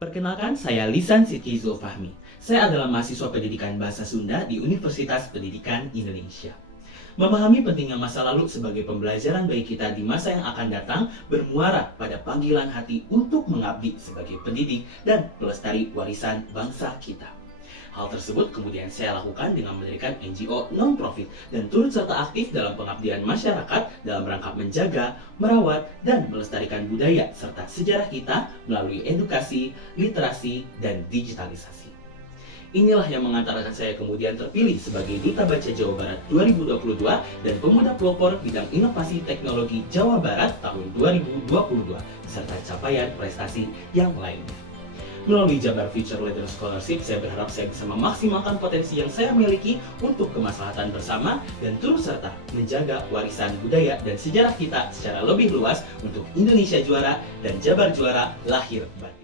Perkenalkan, saya Lisan Sidki Zulfahmi. Saya adalah mahasiswa pendidikan Bahasa Sunda di Universitas Pendidikan Indonesia. Memahami pentingnya masa lalu sebagai pembelajaran bagi kita di masa yang akan datang bermuara pada panggilan hati untuk mengabdi sebagai pendidik dan pelestari warisan bangsa kita. Hal tersebut kemudian saya lakukan dengan mendirikan NGO non-profit dan turut serta aktif dalam pengabdian masyarakat dalam rangka menjaga, merawat, dan melestarikan budaya serta sejarah kita melalui edukasi, literasi, dan digitalisasi. Inilah yang mengantarkan saya kemudian terpilih sebagai Duta Baca Jawa Barat 2022 dan Pemuda Pelopor Bidang Inovasi Teknologi Jawa Barat tahun 2022, serta capaian prestasi yang lainnya. Melalui Jabar Future Leader Scholarship, saya berharap saya bisa memaksimalkan potensi yang saya miliki untuk kemaslahatan bersama dan turut serta menjaga warisan budaya dan sejarah kita secara lebih luas untuk Indonesia juara dan Jabar juara lahir batin.